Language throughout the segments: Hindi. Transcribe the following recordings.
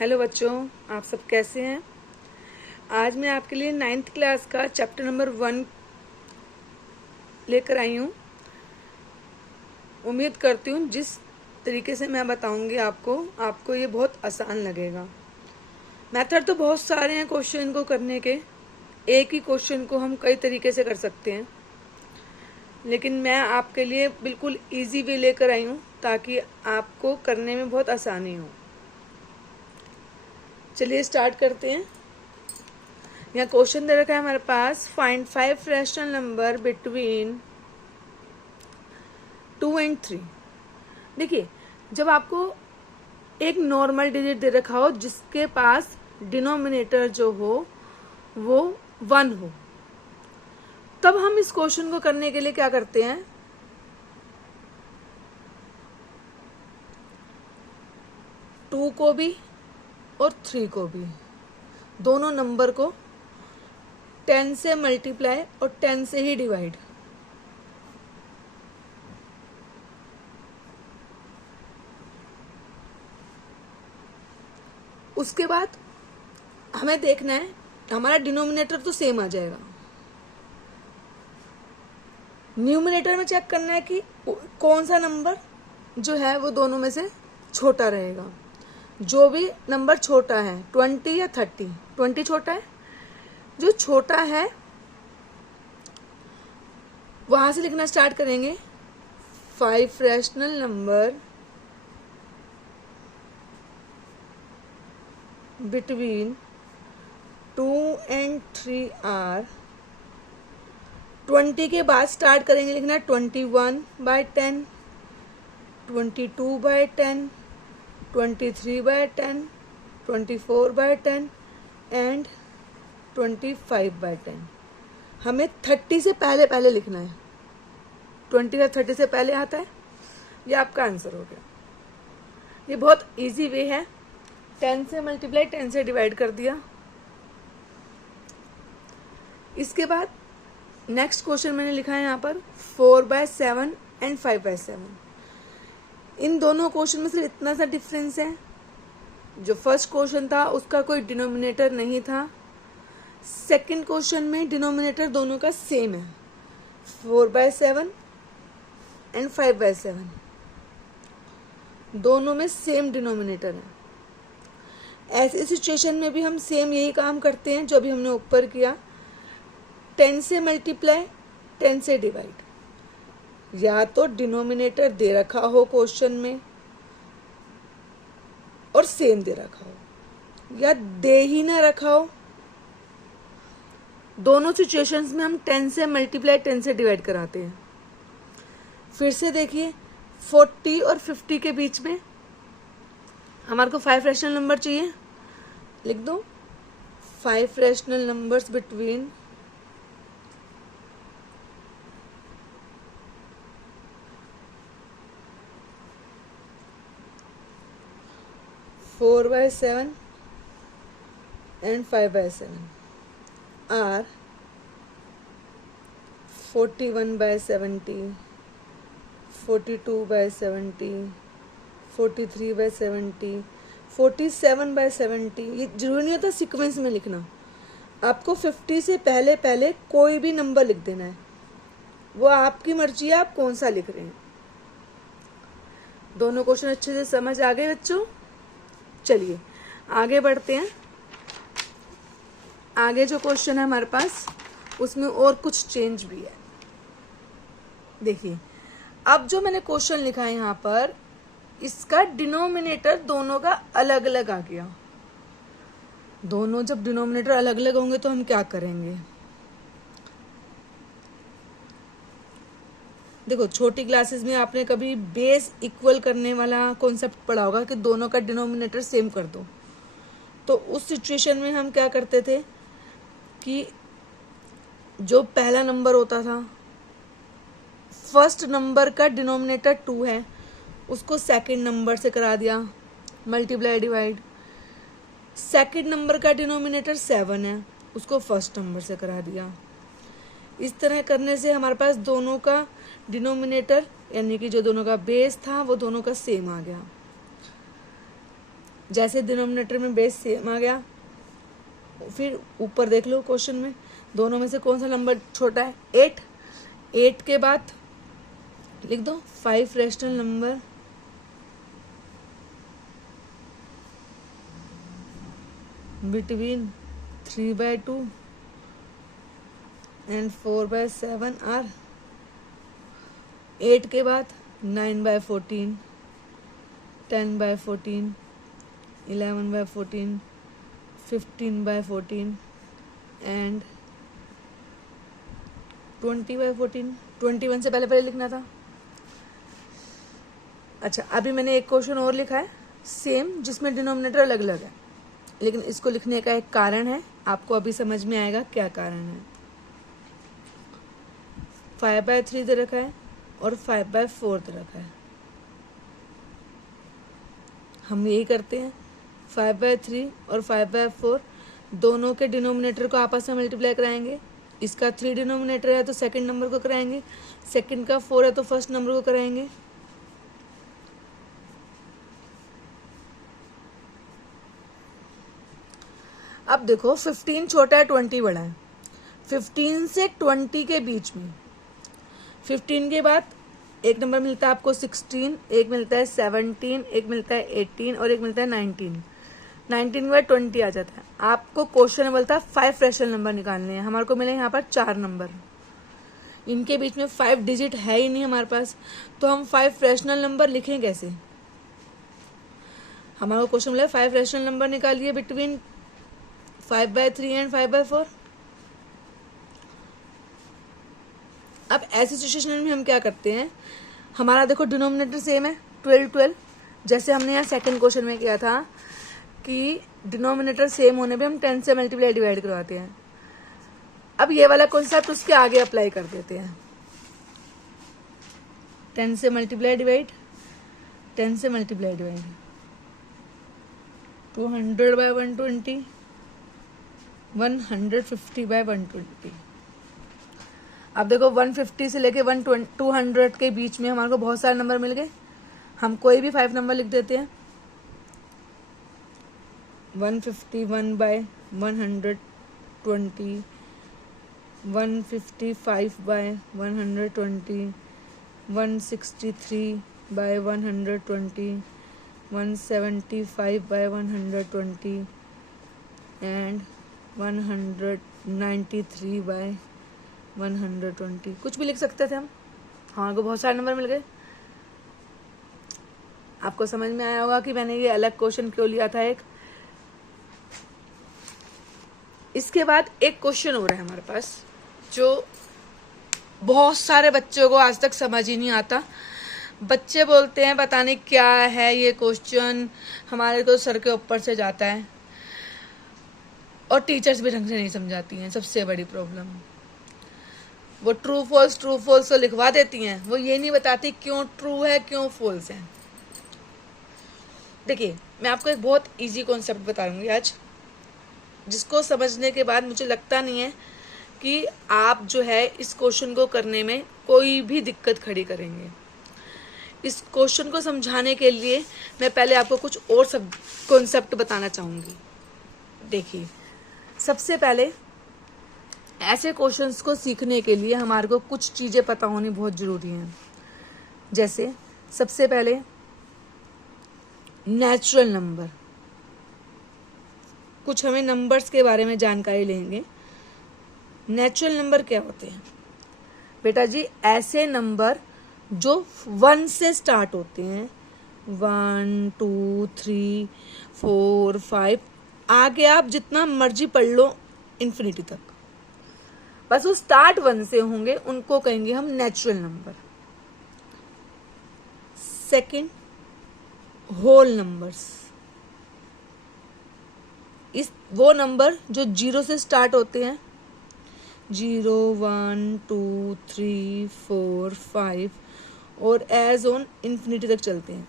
हेलो बच्चों, आप सब कैसे हैं। आज मैं आपके लिए 9th क्लास का चैप्टर नंबर 1 लेकर आई हूँ। उम्मीद करती हूँ जिस तरीके से मैं बताऊँगी आपको ये बहुत आसान लगेगा। मेथड तो बहुत सारे हैं क्वेश्चन को करने के। एक ही क्वेश्चन को हम कई तरीके से कर सकते हैं, लेकिन मैं आपके लिए बिल्कुल इजी वे लेकर आई हूँ ताकि आपको करने में बहुत आसानी हो। चलिए स्टार्ट करते हैं। यहाँ क्वेश्चन दे रखा है हमारे पास, find 5 rational number between 2 and 3। देखिए, जब आपको एक नॉर्मल डिजिट दे रखा हो जिसके पास डिनोमिनेटर जो हो वो 1 हो, तब हम इस क्वेश्चन को करने के लिए क्या करते हैं, टू को भी और 3 को भी, दोनों नंबर को 10 से मल्टीप्लाई और 10 से ही डिवाइड। उसके बाद हमें देखना है हमारा डिनोमिनेटर तो सेम आ जाएगा। न्यूमिनेटर में चेक करना है कि कौन सा नंबर जो है वो दोनों में से छोटा रहेगा। जो भी नंबर छोटा है, 20 या 30, 20 छोटा है, जो छोटा है वहां से लिखना स्टार्ट करेंगे। 5 rational number between 2 and 3 are. 20 के बाद स्टार्ट करेंगे लिखना 21/10, 22/10, 23/10, 24/10 एंड 25/10। हमें 30 से पहले पहले लिखना है। 20 का 30 से पहले आता है, ये आपका आंसर हो गया। ये बहुत इजी वे है। 10 से मल्टीप्लाई, 10 से डिवाइड कर दिया। इसके बाद नेक्स्ट क्वेश्चन मैंने लिखा है यहाँ पर 4/7 एंड 5/7। इन दोनों क्वेश्चन में सिर्फ इतना सा डिफरेंस है, जो फर्स्ट क्वेश्चन था उसका कोई डिनोमिनेटर नहीं था। सेकंड क्वेश्चन में डिनोमिनेटर दोनों का सेम है, 4/7 एंड 5/7, दोनों में सेम डिनोमिनेटर है। ऐसी सिचुएशन में भी हम सेम यही काम करते हैं जो अभी हमने ऊपर किया, 10 से मल्टीप्लाई, 10 से डिवाइड। या तो डिनोमिनेटर दे रखा हो क्वेश्चन में और सेम दे रखा हो, या दे ही ना रखा हो। दोनों सिचुएशंस में हम 10 से मल्टीप्लाई, 10 से डिवाइड कराते हैं। फिर से देखिए, 40 और 50 के बीच में हमारे को 5 रैशनल नंबर चाहिए। लिख दो 5 rational numbers between 4/7 and 5/7 are 41/70, 42/70, 43/70, 47/70। ये जरूरी नहीं होता सीक्वेंस में लिखना, आपको 50 से पहले पहले कोई भी नंबर लिख देना है, वो आपकी मर्जी है आप कौन सा लिख रहे हैं। दोनों क्वेश्चन अच्छे से समझ आ गए बच्चों। चलिए आगे बढ़ते हैं। आगे जो क्वेश्चन है हमारे पास उसमें और कुछ चेंज भी है। देखिए, अब जो मैंने क्वेश्चन लिखा है यहाँ पर, इसका डिनोमिनेटर दोनों का अलग अलग आ गया। दोनों जब डिनोमिनेटर अलग अलग होंगे तो हम क्या करेंगे। देखो, छोटी क्लासेस में आपने कभी बेस इक्वल करने वाला कॉन्सेप्ट पढ़ा होगा कि दोनों का डिनोमिनेटर सेम कर दो। तो उस सिचुएशन में हम क्या करते थे कि जो पहला नंबर होता था, फर्स्ट नंबर का डिनोमिनेटर 2 है, उसको सेकंड नंबर से करा दिया मल्टीप्लाई डिवाइड। सेकंड नंबर का डिनोमिनेटर 7 है, उसको फर्स्ट नंबर से करा दिया। इस तरह करने से हमारे पास दोनों का डिनोमिनेटर यानी कि जो दोनों का बेस था वो दोनों का सेम आ गया। जैसे डिनोमिनेटर में बेस सेम आ गया, फिर ऊपर देख लो क्वेश्चन में दोनों में से कौन सा नंबर छोटा है, 8। 8 के बाद लिख दो 5 rational number between 3/2 and 4/7 are. 8 के बाद 9/14, 10/14, 11/14, 15/14 एंड 20/14। 21 से पहले लिखना था। अच्छा, अभी मैंने एक क्वेश्चन और लिखा है सेम, जिसमें डिनोमिनेटर अलग अलग है, लेकिन इसको लिखने का एक कारण है, आपको अभी समझ में आएगा क्या कारण है। 5/3 दे रखा है और 5/4 दे रखा है। हम यही करते हैं, 5/3 और 5/4 दोनों के डिनोमिनेटर को आपस में मल्टीप्लाई कराएंगे। इसका 3 डिनोमिनेटर है तो सेकंड नंबर को कराएंगे, सेकंड का 4 है तो फर्स्ट नंबर को कराएंगे। अब देखो 15 छोटा है, 20 बड़ा है। 15 से 20 के बीच में 15 के बाद एक नंबर मिलता है आपको 16, एक मिलता है 17, एक मिलता है 18 और एक मिलता है 19। 19 के बाद 20 आ जाता है। आपको क्वेश्चन में बोलता है 5 रैशनल नंबर निकालने हैं। हमारे को मिले यहाँ पर 4 नंबर, इनके बीच में 5 डिजिट है ही नहीं हमारे पास, तो हम 5 रैशनल नंबर लिखें कैसे। हमारा क्वेश्चन मिला 5 रैशनल नंबर निकालिए बिटवीन 5/3 एंड 5/4। अब ऐसी सिचुएशन में हम क्या करते हैं, हमारा देखो डिनोमिनेटर सेम है 12 12, जैसे हमने यहाँ सेकंड क्वेश्चन में किया था कि डिनोमिनेटर सेम होने पे हम 10 से मल्टीप्लाई डिवाइड करवाते हैं। अब ये वाला कॉन्सेप्ट उसके आगे अप्लाई कर देते हैं। 10 से मल्टीप्लाई डिवाइड, 10 से मल्टीप्लाई डिवाइड 200/120, 150/120। अब देखो 150 से लेके 200 के बीच में हमारे को बहुत सारे नंबर मिल गए। हम कोई भी 5 नंबर लिख देते हैं। 151/120, 155/120, 163/120, 175/120 एंड 193/120। कुछ भी लिख सकते थे हम, हमारे को बहुत सारे नंबर मिल गए। आपको समझ में आया होगा कि मैंने ये अलग क्वेश्चन क्यों लिया था एक। इसके बाद एक क्वेश्चन हो रहा है हमारे पास जो बहुत सारे बच्चों को आज तक समझ ही नहीं आता। बच्चे बोलते हैं पता नहीं क्या है ये क्वेश्चन, हमारे तो सर के ऊपर से जाता है, और टीचर्स भी ढंग से नहीं समझाती हैं। सबसे बड़ी प्रॉब्लम, वो ट्रू फॉल्स तो लिखवा देती हैं, वो ये नहीं बताती क्यों ट्रू है क्यों फॉल्स है। देखिए, मैं आपको एक बहुत इजी कॉन्सेप्ट बताऊंगी आज, जिसको समझने के बाद मुझे लगता नहीं है कि आप जो है इस क्वेश्चन को करने में कोई भी दिक्कत खड़ी करेंगे। इस क्वेश्चन को समझाने के लिए मैं पहले आपको कुछ और सब कॉन्सेप्ट बताना चाहूँगी। देखिए, सबसे पहले ऐसे क्वेश्चंस को सीखने के लिए हमारे को कुछ चीज़ें पता होनी बहुत ज़रूरी हैं। जैसे सबसे पहले नेचुरल नंबर, कुछ हमें नंबर्स के बारे में जानकारी लेंगे। नेचुरल नंबर क्या होते हैं बेटा जी? ऐसे नंबर जो 1 से स्टार्ट होते हैं, 1 2 3 4 5, आगे आप जितना मर्जी पढ़ लो इन्फिनिटी तक, बस वो स्टार्ट 1 से होंगे, उनको कहेंगे हम natural number. Second, whole numbers, इस वो नंबर जो 0 से स्टार्ट होते हैं, 0 1 2 3 4 5 और एज ऑन इन्फिनिटी तक चलते हैं।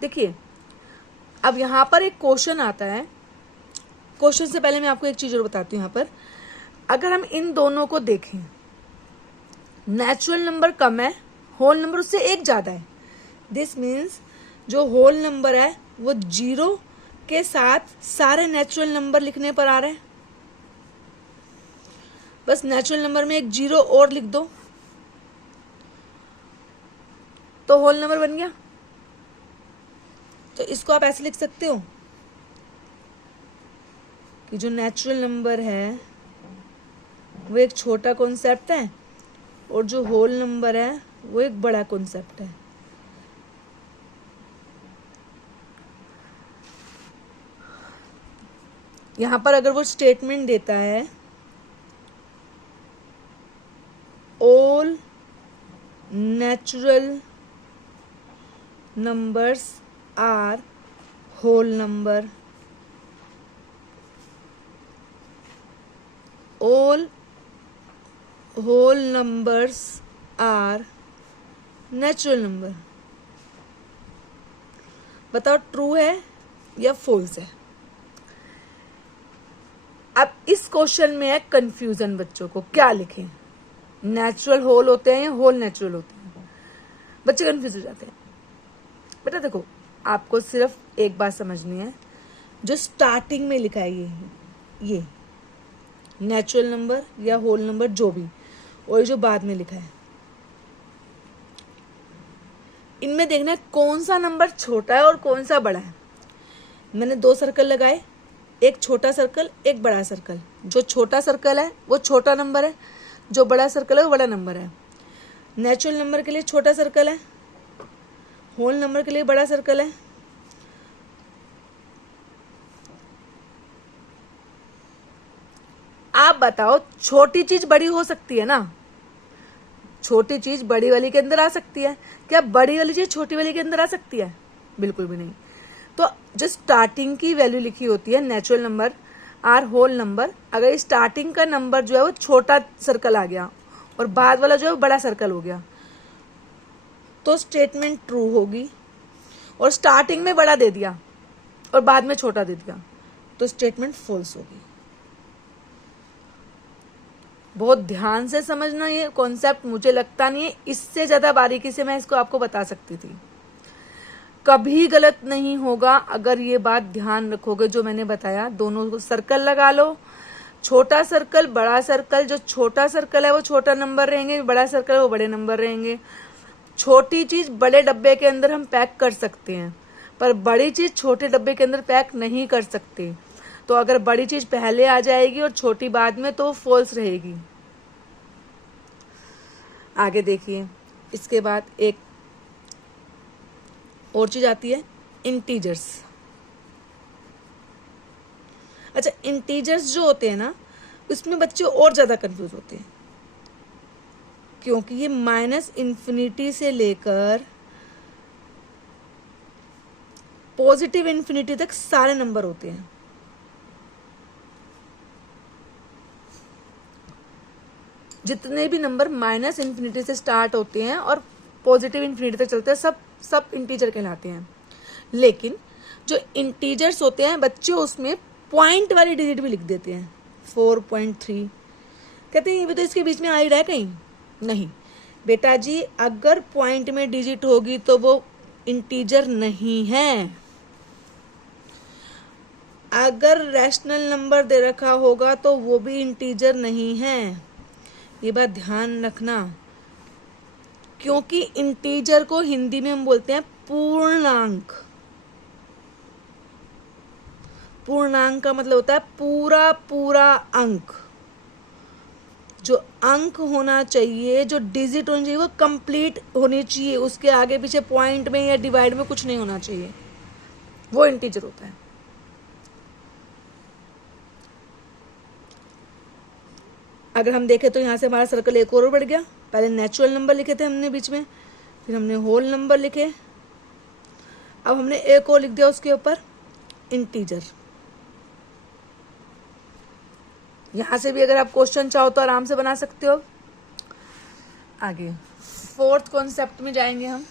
देखिए, अब यहाँ पर एक क्वेश्चन आता है। क्वेश्चन से पहले मैं आपको एक चीज़ और बताती हूँ। यहाँ पर अगर हम इन दोनों को देखें, नेचुरल नंबर कम है, होल नंबर उससे एक ज़्यादा है। दिस मीन्स जो होल नंबर है वो जीरो के साथ सारे नेचुरल नंबर लिखने पर आ रहे हैं। बस नेचुरल नंबर में एक जीरो और लिख दो तो होल नंबर बन गया। तो इसको आप ऐसे लिख सकते हो कि जो नेचुरल नंबर है वो एक छोटा कॉन्सेप्ट है और जो होल नंबर है वो एक बड़ा कॉन्सेप्ट है। यहां पर अगर वो स्टेटमेंट देता है all natural numbers are whole number, all whole numbers are natural number, बताओ ट्रू है या फॉल्स है। अब इस क्वेश्चन में है कंफ्यूजन बच्चों को, क्या लिखें, नेचुरल होल होते हैं या होल नेचुरल होते हैं। बच्चे कंफ्यूज हो जाते हैं। बेटा देखो, आपको सिर्फ एक बात समझनी है, जो स्टार्टिंग में लिखा है ये नेचुरल नंबर या होल नंबर जो भी, और जो बाद में लिखा है, इनमें देखना है कौन सा नंबर छोटा है और कौन सा बड़ा है। मैंने 2 सर्कल लगाए, एक छोटा सर्कल एक बड़ा सर्कल। जो छोटा सर्कल है वो छोटा नंबर है, जो बड़ा सर्कल है वो बड़ा नंबर है। नेचुरल नंबर के लिए छोटा सर्कल है, होल नंबर के लिए बड़ा सर्कल है। आप बताओ, छोटी चीज बड़ी हो सकती है ना, छोटी चीज बड़ी वाली के अंदर आ सकती है, क्या बड़ी वाली चीज छोटी वाली के अंदर आ सकती है? बिल्कुल भी नहीं। तो जो स्टार्टिंग की वैल्यू लिखी होती है natural number are whole number, अगर स्टार्टिंग का नंबर जो है वो छोटा सर्कल आ गया और बाद वाला जो है वो बड़ा सर्कल हो गया, तो स्टेटमेंट ट्रू होगी। और स्टार्टिंग में बड़ा दे दिया और बाद में छोटा दे दिया तो स्टेटमेंट फॉल्स होगी। बहुत ध्यान से समझना ये कॉन्सेप्ट, मुझे लगता नहीं है इससे ज्यादा बारीकी से मैं इसको आपको बता सकती थी। कभी गलत नहीं होगा अगर ये बात ध्यान रखोगे जो मैंने बताया। दोनों को सर्कल लगा लो, छोटा सर्कल बड़ा सर्कल, जो छोटा सर्कल है वो छोटा नंबर रहेंगे, बड़ा सर्कल है वो बड़े नंबर रहेंगे। छोटी चीज बड़े डब्बे के अंदर हम पैक कर सकते हैं, पर बड़ी चीज छोटे डब्बे के अंदर पैक नहीं कर सकते। तो अगर बड़ी चीज पहले आ जाएगी और छोटी बाद में, तो फॉल्स रहेगी। आगे देखिए, इसके बाद एक और चीज आती है, इंटीजर्स। अच्छा, इंटीजर्स जो होते हैं ना, उसमें बच्चे और ज्यादा कंफ्यूज होते हैं, क्योंकि ये -इन्फिनिटी से लेकर पॉजिटिव इन्फिनिटी तक सारे नंबर होते हैं। जितने भी नंबर -इन्फिनिटी से स्टार्ट होते हैं और पॉजिटिव इन्फिनिटी तक चलते हैं, सब इंटीजर कहलाते हैं। लेकिन जो इंटीजर्स होते हैं बच्चे, उसमें पॉइंट वाली डिजिट भी लिख देते हैं, 4.3। कहते हैं ये भी तो इसके बीच में आ ही रहा है कहीं। नहीं बेटा जी, अगर पॉइंट में डिजिट होगी तो वो इंटीजर नहीं है। अगर रैशनल नंबर दे रखा होगा तो वो भी इंटीजर नहीं है। ये बात ध्यान रखना, क्योंकि इंटीजर को हिंदी में हम बोलते हैं पूर्णांक। पूर्णांक का मतलब होता है पूरा पूरा अंक। जो अंक होना चाहिए, जो डिजिट होनी चाहिए, वो कंप्लीट होनी चाहिए, उसके आगे पीछे पॉइंट में या डिवाइड में कुछ नहीं होना चाहिए, वो इंटीजर होता है। अगर हम देखें तो यहाँ से हमारा सर्कल एक और बढ़ गया। पहले नेचुरल नंबर लिखे थे हमने बीच में, फिर हमने होल नंबर लिखे, अब हमने एक और लिख दिया उसके ऊपर, इंटीजर। यहां से भी अगर आप क्वेश्चन चाहो तो आराम से बना सकते हो। आगे 4th कॉन्सेप्ट में जाएंगे हम।